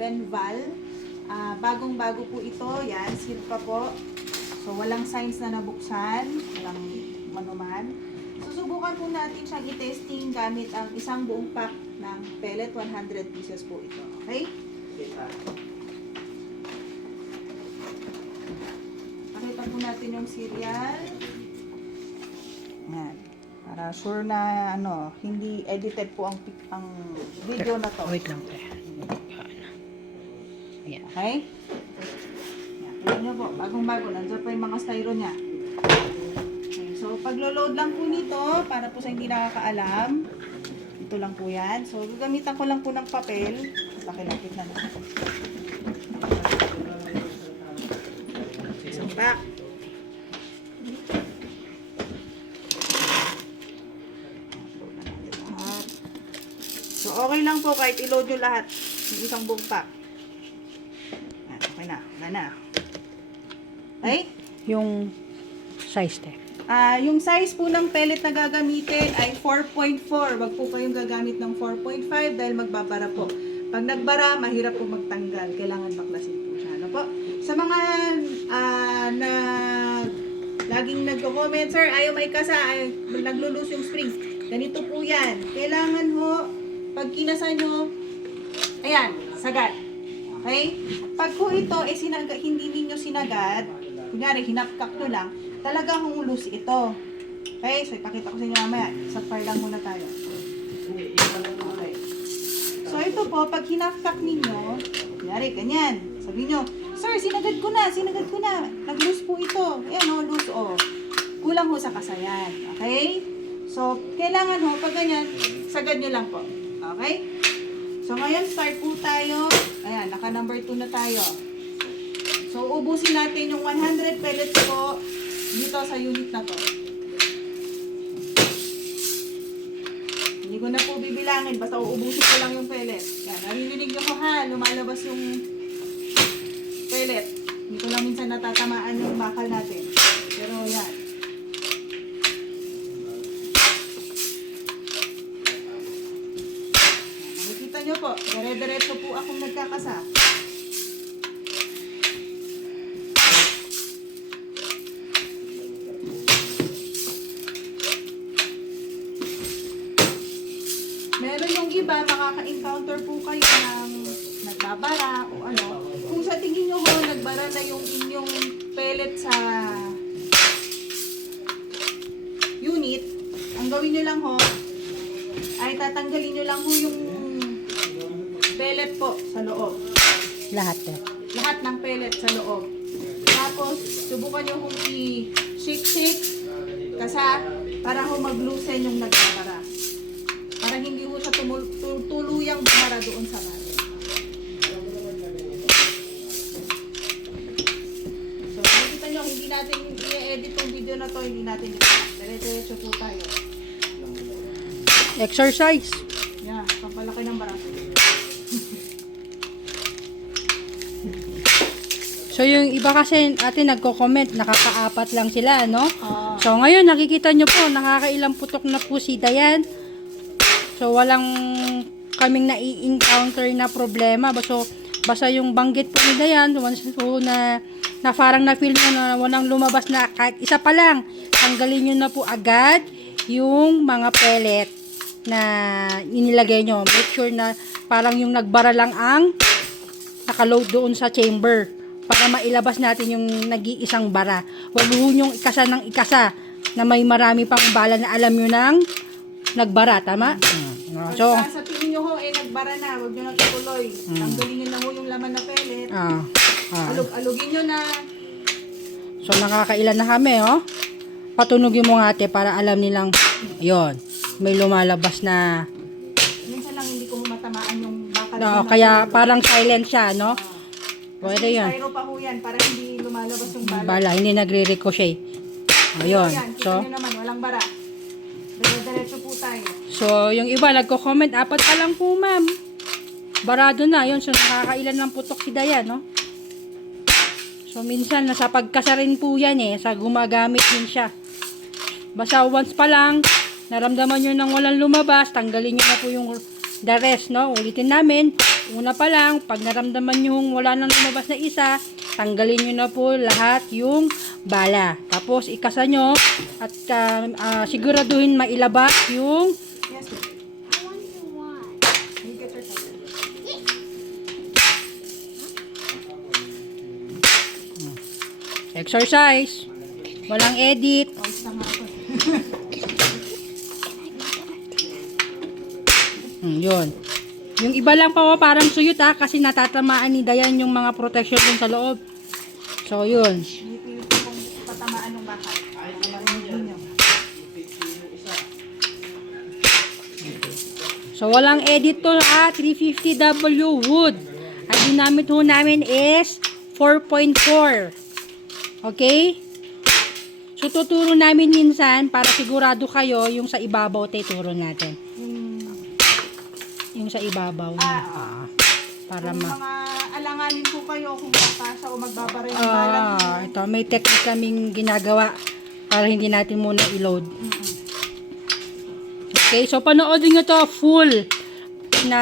Benval. Bagong-bago po ito. Yan, seal pa po. So, walang signs na nabuksan. Walang manuman. Susubukan po natin siyang i-testing gamit ang isang buong pack ng pellet. 100 pieces po ito. Okay? Pakita po natin yung serial. Yan. Para sure na hindi edited po ang video na to. Wait lang po. Ayan. Okay? Yan. Tignan nyo po, bagong-bago. Nandiyan pa yung mga styro niya. Okay. So, paglo-load lang po nito, para po sa hindi nakakaalam, ito lang po yan. So, gagamitan ko lang po ng papel. Laki-lapit na lang. Isang pack. So, okay lang po kahit i-load nyo lahat yung isang buong pack. Okay na. Wala na. Okay? Yung size te. Yung size po ng pellet na gagamitin ay 4.4. Wag po kayong gagamit ng 4.5 dahil magbabara po. Pag nagbara, mahirap po magtanggal. Kailangan baklasin po siya. Ano po? Sa mga na laging nagko-comment, sir, ayaw may kasa, naglulus yung spring. Ganito po yan. Kailangan ho, pag kinasa nyo, ayan, sagad. Okay? Pag po ito, hindi ninyo sinagad, kunyari, hinapkak nyo lang, talagang humulus ito. Okay? So, ipakita ko sa inyo mamaya. Sa fire lang muna tayo. Okay. So, ito po, pag hinapkak ninyo, kunyari, ganyan. Sabi nyo, sir, sinagad ko na. Nag-loose po ito. Ayan o, loose o. Kulang ho sa kasayan. Okay? So, kailangan ho, pag ganyan, sagad nyo lang po. Okay? So, ngayon, start po tayo. Ayan, naka number 2 na tayo. So, ubusin natin yung 100 pellets po dito sa unit na to. Hindi ko na po bibilangin, basta uubusin ko lang yung pellet. Yan, naririnig nyo ko ha, lumalabas yung pellet. Hindi ko lang minsan natatamaan yung bakal natin. Pero yan. Nakikita nyo po, dire-diretso po akong nagkakasa. Meron yung iba, makaka-encounter po kayo ng nagbabara o ano. Kung sa tingin nyo ho, nagbara na yung inyong pellet sa unit, ang gawin nyo lang ho, ay tatanggalin nyo lang ho yung pellet po sa loob. Lahat te. Lahat ng pellet sa loob. Tapos, subukan nyo hong i-shake-shake kasa para ho mag-loosen yung nagbabara. Para hindi ho siya tuluyang bumara doon sa baril. So, nakikita nyo, hindi natin i-edit yung video na to, hindi natin dire-diretso po tayo. Exercise. Yan, papalaki ng bara. So yung iba kasi ate nagko-comment, nakakaapat lang sila, no? So, So ngayon nakikita nyo po, nakakailang putok na po si Dayan. So walang kaming nai-encounter na problema. So basta yung banggit po ni Dayan, once po na parang na-feel nyo na walang lumabas na kahit isa pa lang, tanggalin nyo na po agad yung mga pellet na inilagay nyo. Make sure na parang yung nagbara lang ang nakaload doon sa chamber para mailabas natin yung nag-iisang bara. Huwag yung ikasa ng ikasa na may marami pang bala na alam nyo nang nagbara, tama? So, sa tingin nyo ho, nagbara na, huwag nyo nang ituloy. Tanggalin nyo na ho yung laman na pellet. Alugin nyo na. So, nakakailan na kami, oh. Patunogin mo nga ate para alam nilang, yon may lumalabas na. Minsan lang hindi ko matamaan yung bakal. No, kaya parang silent siya, no? Pwede Kasi yun. styro pa ho yan para hindi lumalabas yung bala. Bala, hindi nagre-ricochet. Ayun. Yan, kita So, nyo naman, walang bara. Dire-diretso po tayo. so, yung iba nagko-comment, 4 pa lang po, ma'am. Barado na, yun. So, nakakailan ng putok si Dayan, no? So, minsan, nasa pagkasa rin po yan, sa gumagamit din siya. Basta once pa lang, naramdaman nyo nang walang lumabas, tanggalin nyo na po yung the rest, no? Ulitin namin, una pa lang, pag naramdaman nyo wala nang lumabas na isa, tanggalin nyo na po lahat yung bala. Tapos, ikasa nyo at siguraduhin mailabas yung Yes. I want to watch. You get your towel. exercise. Walang edit. Pause na nga ako. Yun. Yung iba lang pa parang suyot kasi natatamaan ni Dayan yung mga protection dun sa loob. So, yun. Pinipilit ko kung patamaan ng bakal. Para marinig ninyo. So, walang edit to 350W wood. Ang ginamit ho namin is 4.4. Okay? So, tuturo namin minsan para sigurado kayo yung sa ibabaw tuturo natin. Yung sa ibabaw. Para Kung mga alanganin po kayo kung papasa o magbabara yung balang ninyo. ito, may technique kaming ginagawa para hindi natin muna i-load. Okay, so panoodin nyo to full na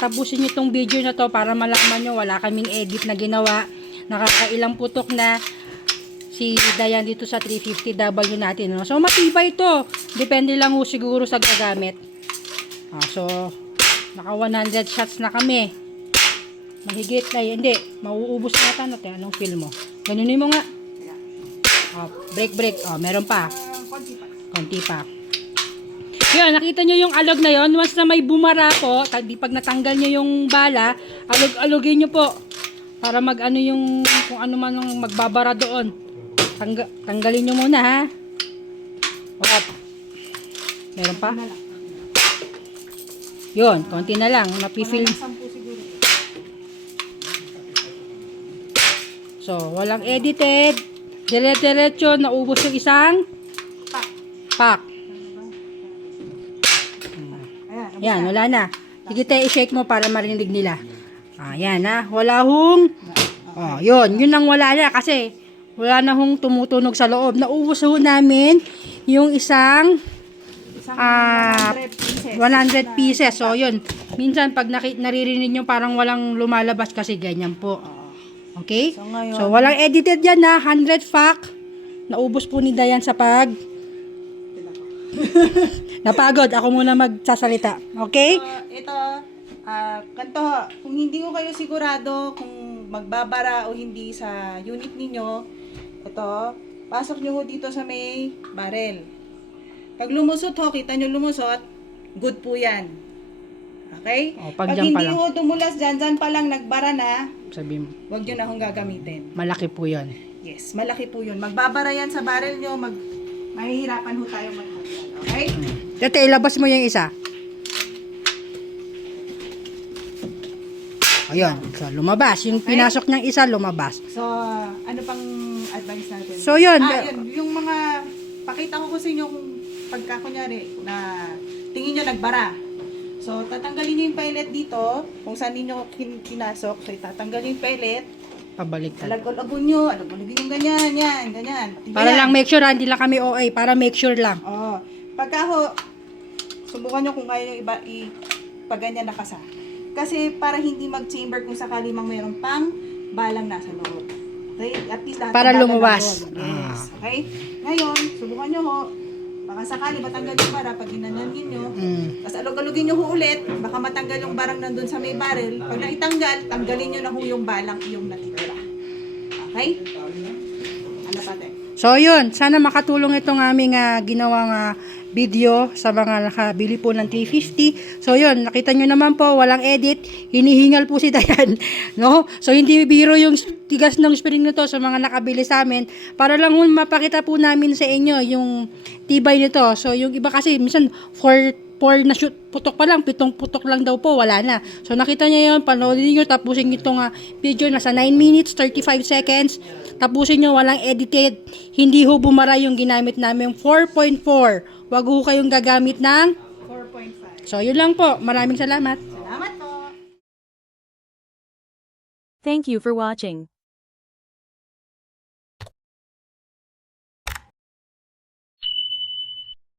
tapusin nyo tong video na to para malaman nyo wala kaming edit na ginawa. Nakakailang putok na si Dayan dito sa 350W natin. No? So matibay ito. Depende lang ho siguro sa gagamit. So naka 100 shots na kami. Mahigit na hindi. Mauubos na natin. Anong feel mo? Ganunin mo nga. Break. Meron pa. Konti pa. Konti pa. Yun, nakita nyo yung alog na yon. Once na may bumara po, pag natanggal nyo yung bala, alog-alogin nyo po. Para mag-ano yung, kung ano man ang magbabara doon. Tanggalin nyo muna ha. Op. Meron pa? Na lang. Yun, konti na lang. Napifil. Mga 10 siguro. So, walang edited. Dire-diretso, naubos yung isang Pa. pack. Ayan. Yan, wala na. Sige tayo, i-shake mo para marinig nila. Yan ha. Wala hong. Yun ang wala na kasi wala na hong tumutunog sa loob. Naubos ho namin yung isang 100 pieces. So, yun. Minsan, pag naririnig nyo parang walang lumalabas kasi ganyan po. Okay? So, ngayon, So, walang edited yan na 100 pack. Naubos po ni Dayan sa napagod. Ako muna magsasalita. Okay? Ito, kanto, kung hindi ko kayo sigurado kung magbabara o hindi sa unit ninyo, ito, pasok nyo ho dito sa may barrel. Pag lumusot ho, kita nyo lumusot, good po yan. Okay? Pag Pag dyan pa hindi lang. ho dumulas dyan pa lang nagbara na, Sabi mo, huwag nyo na hong gagamitin. malaki po yun. Yes, malaki po yun. Magbabara yan sa barrel nyo, mahihirapan ho tayo magtanggal. Okay? Dati, ilabas mo yung isa. Ayun. So, lumabas. Yung pinasok niyang isa, lumabas. So, ano pang advice natin? So, yun. Yun. Yung mga, pakita ko sa inyo kung pagka kunyari na tingin nyo nagbara. So, tatanggalin nyo yung pellet dito, kung saan ninyo pinasok. So, itatanggalin yung pellet. Pabaliktad. Alag-alagun nyo, alag-alagin yung ganyan, ganyan. Diba Para yan? lang make sure, hindi lang kami OA. Para make sure lang. Oo. Pagka ho, subukan nyo kung kaya nyo pag-ganyan nakasa. Kasi para hindi mag-chamber kung sakali mang mayroong pang balang nasa loob. Okay? At least lahat Para ng balang lumabas. nandun. Yes. Okay? Ngayon, subukan nyo ho. Baka sakali matanggal yung bara pag ginanyanin nyo. Tapos alog-alogin nyo ho ulit. Baka matanggal yung barang nandun sa may barrel. Pag naitanggal, tanggalin nyo na ho yung balang yung natitira. Okay? Ano pa tayo? So, yun. Sana makatulong itong aming ginawang video sa mga nakabili po ng 350. So, yun. Nakita nyo naman po, walang edit. Hinihingal po si Dayan. No? So, hindi biro yung tigas ng spring na to sa mga nakabili sa amin. Para lang mapakita po namin sa inyo yung tibay nito. So, yung iba kasi, minsan, 4 na shoot, putok pa lang, 7 putok lang daw po, wala na. So, nakita nyo yun, panoodin nyo, tapusin itong video, nasa 9 minutes, 35 seconds. Tapusin nyo, walang edited. Hindi ho bumara yung ginamit namin, 4.4. Wag ho kayong gagamit ng 4.5. So, yun lang po. Maraming salamat. Salamat po! Thank you for watching.